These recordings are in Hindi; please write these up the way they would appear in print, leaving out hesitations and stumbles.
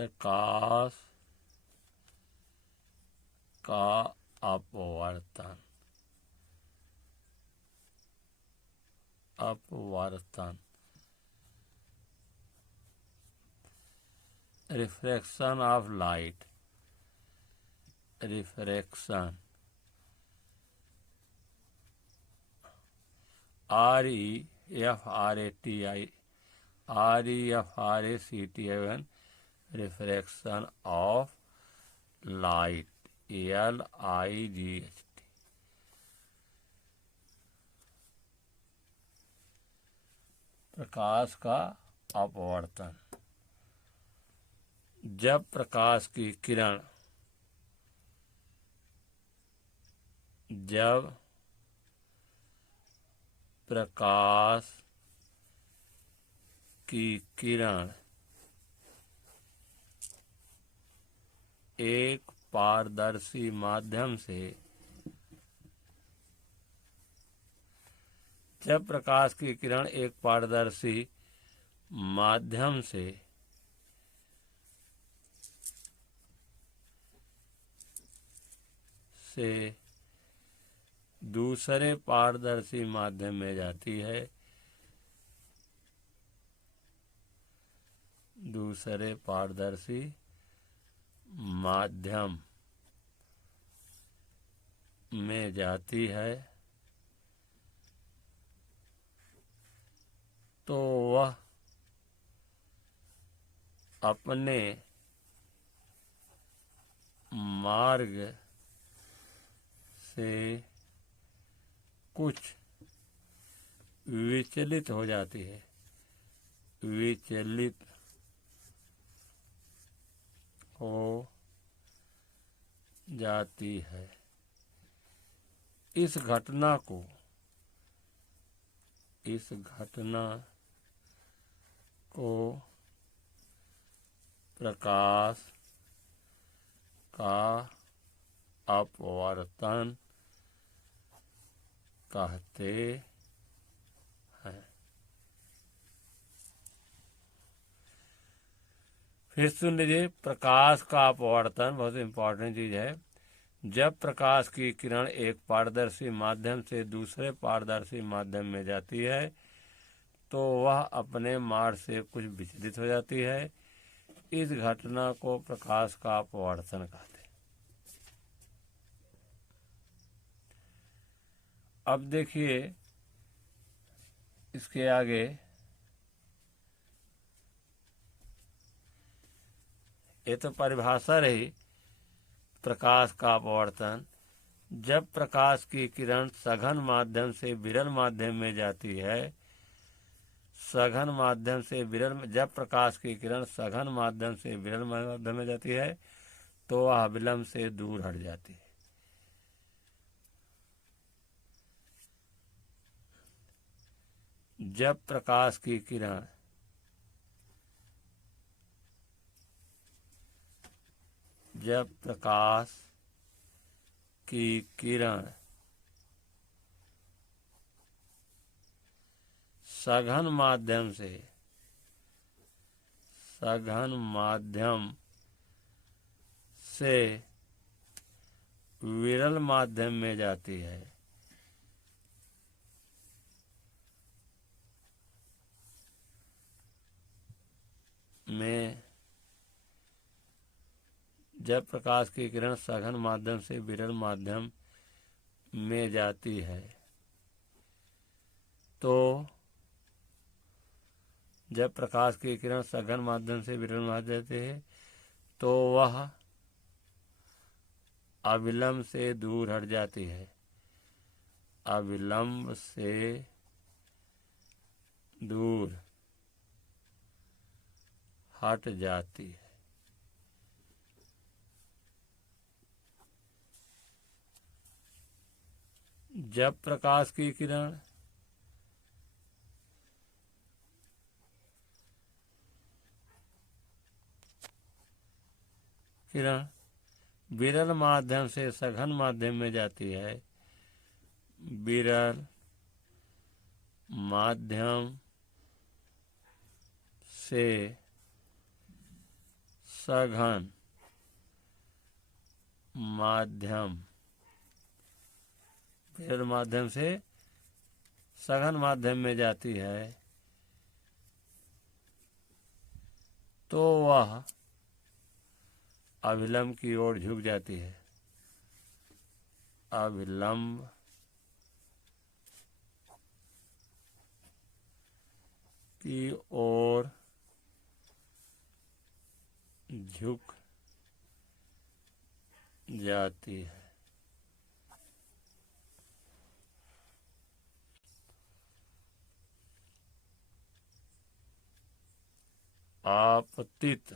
प्रकाश का अपवर्तन refraction of light, refraction REFRACTION refraction of light LIGHT। प्रकाश का अपवर्तन, जब प्रकाश की किरण एक पारदर्शी माध्यम से दूसरे पारदर्शी माध्यम में जाती है, दूसरे पारदर्शी माध्यम में जाती है, तो वह अपने मार्ग से कुछ विचलित हो जाती है, विचलित हो जाती है। इस घटना को प्रकाश का अपवर्तन कहते हैं। फिर सुन लीजिए, प्रकाश का अपवर्तन बहुत इम्पोर्टेंट चीज है। जब प्रकाश की किरण एक पारदर्शी माध्यम से दूसरे पारदर्शी माध्यम में जाती है, तो वह अपने मार्ग से कुछ विचलित हो जाती है। इस घटना को प्रकाश का अपवर्तन कहते हैं। अब देखिए इसके आगे, ये तो परिभाषा रही प्रकाश का अपवर्तन। जब प्रकाश की किरण सघन माध्यम से विरल माध्यम में जाती है, जब प्रकाश की किरण सघन माध्यम से विरल माध्यम में जाती है, तो वह विलंब से दूर हट जाती है। जब प्रकाश की किरण सघन माध्यम से विरल माध्यम में जाती है, जब प्रकाश की किरण सघन माध्यम से विरल माध्यम में जाती है, तो जब प्रकाश की किरण सघन माध्यम से विरल माध्यम जाती है, तो वह अविलंब से दूर हट जाती है, अविलंब से दूर हट जाती है। जब प्रकाश की किरण विरल माध्यम से सघन माध्यम में जाती है, विरल माध्यम से सघन माध्यम, विरल माध्यम से सघन माध्यम में जाती है तो वह अभिलंब की ओर झुक जाती है। अभिलंब की ओर झुक जाती है। आपतित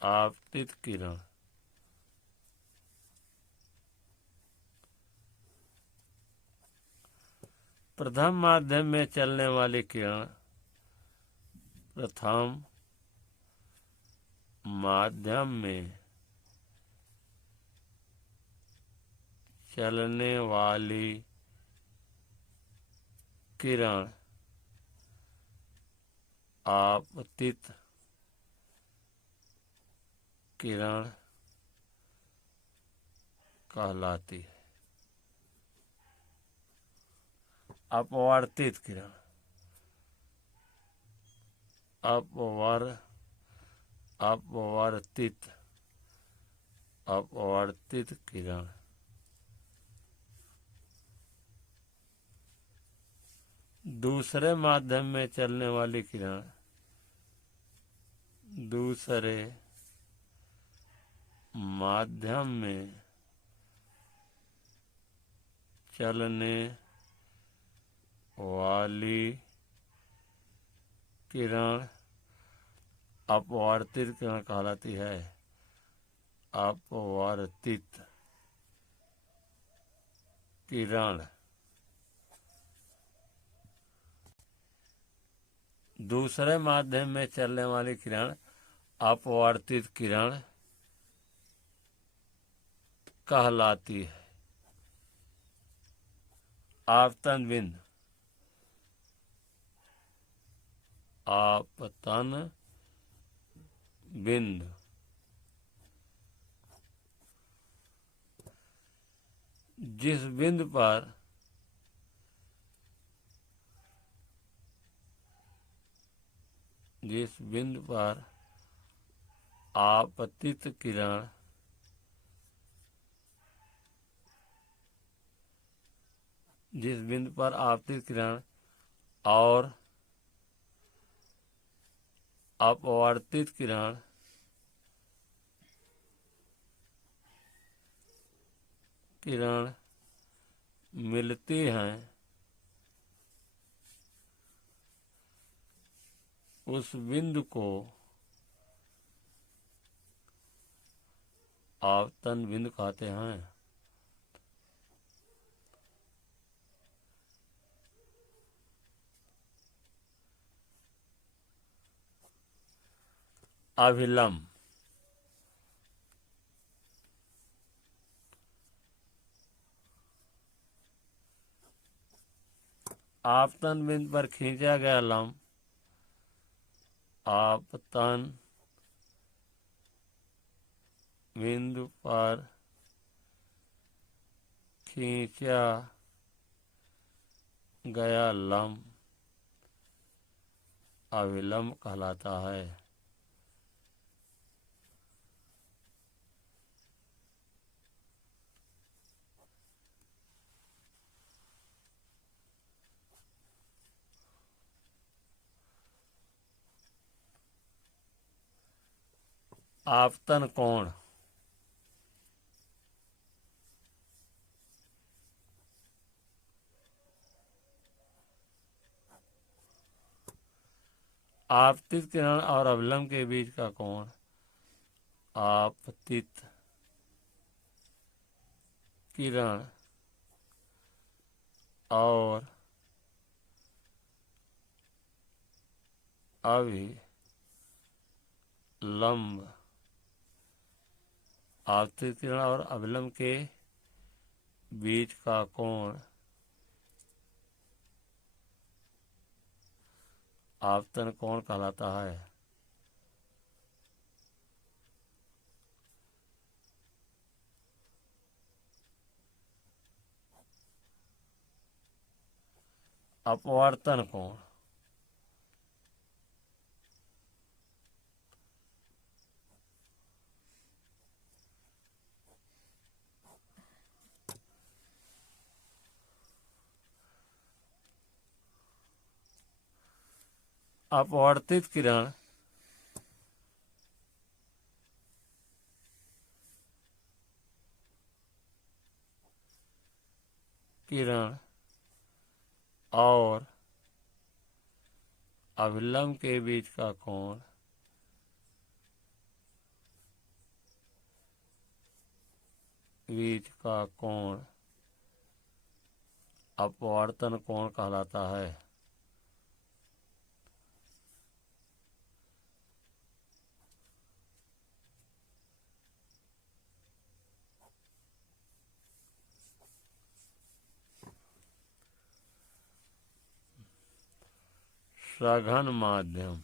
आपतित किरण प्रथम माध्यम में चलने वाली किरण प्रथम माध्यम में चलने वाली किरण आपतित किरण कहलाती है। अपवर्तित किरण अपवर्तित किरण दूसरे माध्यम में चलने वाली किरण दूसरे माध्यम में चलने वाली किरण अपवर्तित किरण कहलाती है। अपवर्तित किरण दूसरे माध्यम में चलने वाली किरण अपवर्तित किरण कहलाती है। आपतन बिंदु आपतन बिंदु जिस बिंदु पर आपतित किरण और अपवर्तित किरण मिलती हैं उस बिंदु को आपतन बिंदु कहते हैं। अभिलंब आपतन बिंदु पर खींचा गया लंब आपतन बिंदु पर खींचा गया लंब अभिलंब कहलाता है। आपतन कोण आपतित किरण और अभिलंब के बीच का कोण आपतित किरण और अभिलंब आपतित किरण और अभिलंब के बीच का कोण आपतन कोण कहलाता है। अपवर्तन कोण अपवर्तित किरण और अभिलंब के बीच का कोण अपवर्तन कोण कहलाता है। सघन माध्यम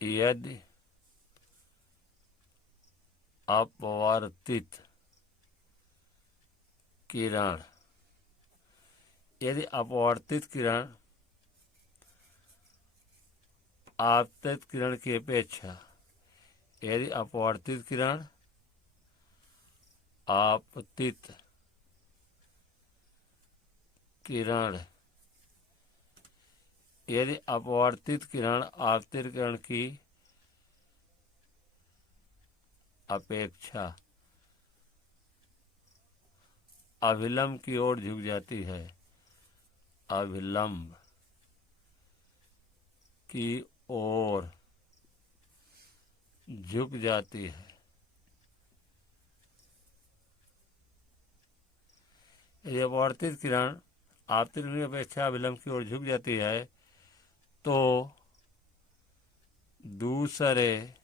यदि अपवर्तित किरण आपतित किरण की अपेक्षा यदि अपवर्तित किरण आपतित किरण यदि अपवर्तित किरण आपतित किरण की अपेक्षा अभिलंब की ओर झुक जाती है, अभिलंब की ओर झुक जाती है, यदि अपवर्तित किरण आपतित किरण की अपेक्षा अभिलंब की ओर झुक जाती है तो दूसरे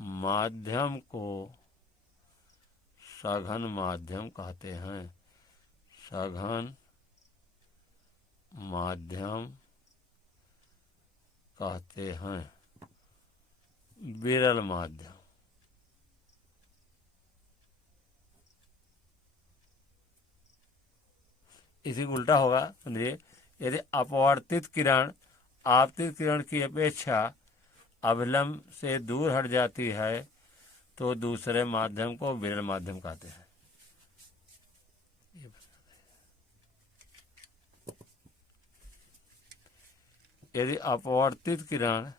माध्यम को सघन माध्यम कहते हैं। सघन माध्यम कहते हैं। विरल माध्यम इसी उल्टा होगा, समझिए। यदि अपवर्तित किरण आपतित किरण की अपेक्षा अभिलंब से दूर हट जाती है तो दूसरे माध्यम को विरल माध्यम कहते हैं। यदि अपवर्तित किरण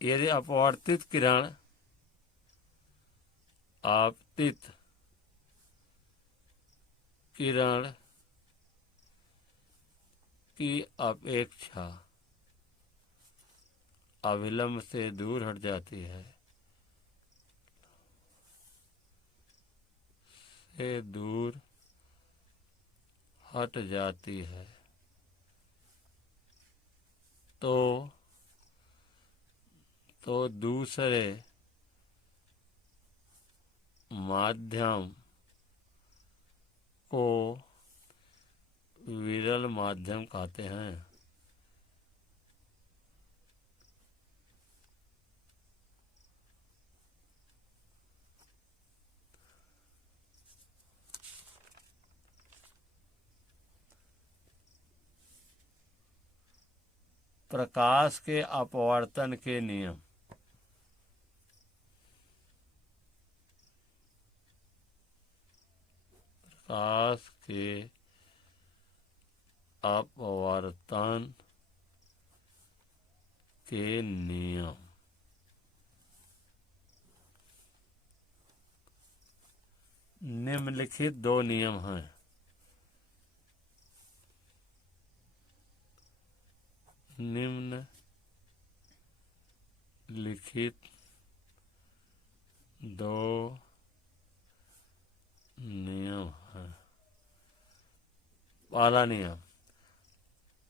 यदि अपवर्तित किरण आपतित किरण की अपेक्षा अभिलंब से दूर हट जाती है तो दूसरे माध्यम को विरल माध्यम कहते हैं। प्रकाश के अपवर्तन के नियम। प्रकाश के अपवर्तन के नियम। निम्नलिखित दो नियम हैं। निम्नलिखित दो नियम हैं। पहला नियम,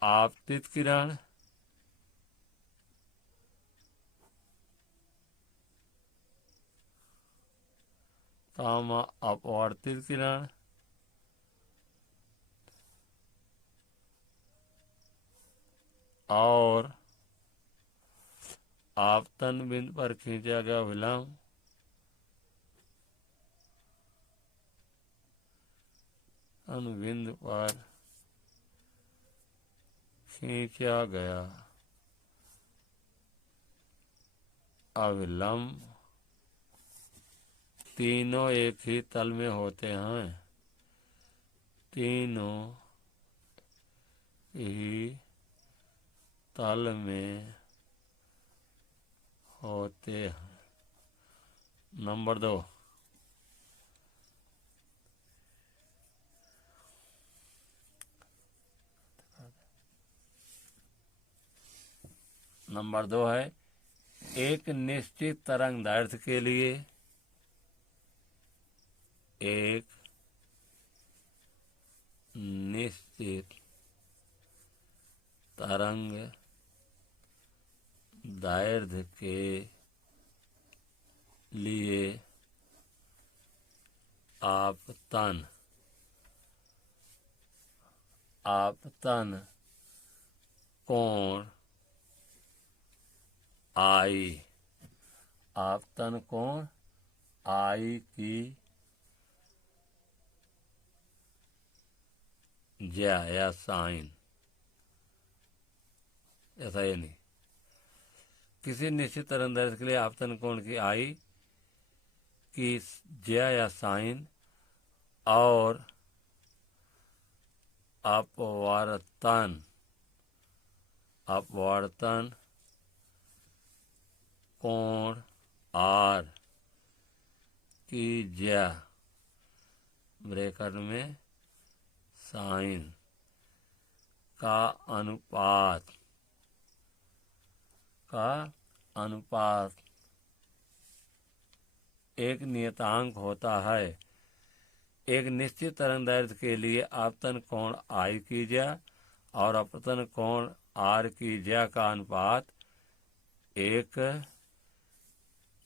आपतित किरण तामा अपवर्तित किरण और आपतन बिंदु पर खींचा गया विलंब बिंदु पर खींचा गया अविलंब तीनों एक ही तल में होते हैं। तीनों ही तल में होते हैं। नंबर 2, है एक निश्चित तरंगदैर्घ्य के लिए एक निश्चित तरंगदैर्घ्य के लिए आपतन कोण आई, आपतन कोण आई की ज्या या साइन, ऐसा ये नहीं। किसी निश्चित तरंगदैर्घ्य के लिए आपतन कोण की आई की ज्या या साइन और अपवर्तन कोण आर की ज्या ब्रैकेट में साइन का अनुपात एक नियतांक होता है। एक निश्चित तरंगदैर्घ्य के लिए आपतन कोण आई की ज्या और अपवर्तन कोण आर की ज्या का अनुपात एक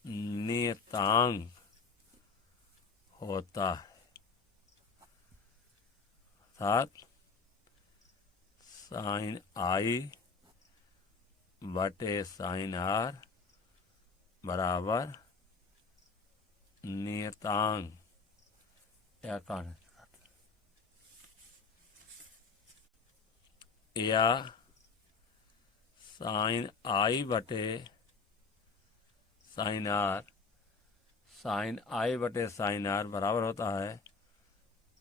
नियतांक होता है। अर्थात साइन आई बटे साइन आर बराबर नियतांक या साइन आई बटे साइन आर बराबर होता है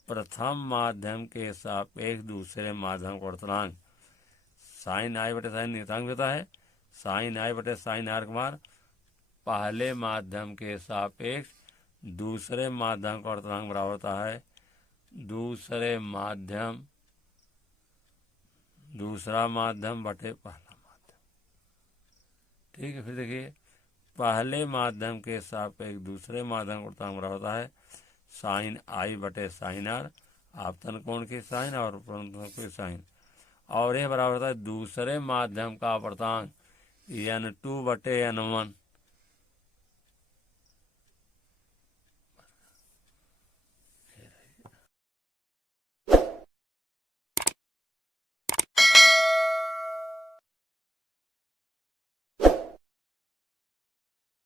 प्रथम माध्यम के सापेक्ष दूसरे माध्यम का वर्तनांक। साइन आई बटे साइन नियतांक देता है। साइन आई बटे साइन आर का मान पहले माध्यम के सापेक्ष दूसरे माध्यम का वर्तनांक बराबर होता है दूसरा माध्यम बटे पहला माध्यम। ठीक है, फिर देखिए पहले माध्यम के सापेक्ष दूसरे माध्यम का वर्तनांक बराबर होता है साइन आई बटे साइन आर, आपतन कोण की साइन और अपवर्तन कोण की साइन, और यह बराबर होता है दूसरे माध्यम का वर्तनांक N2 बटे N1।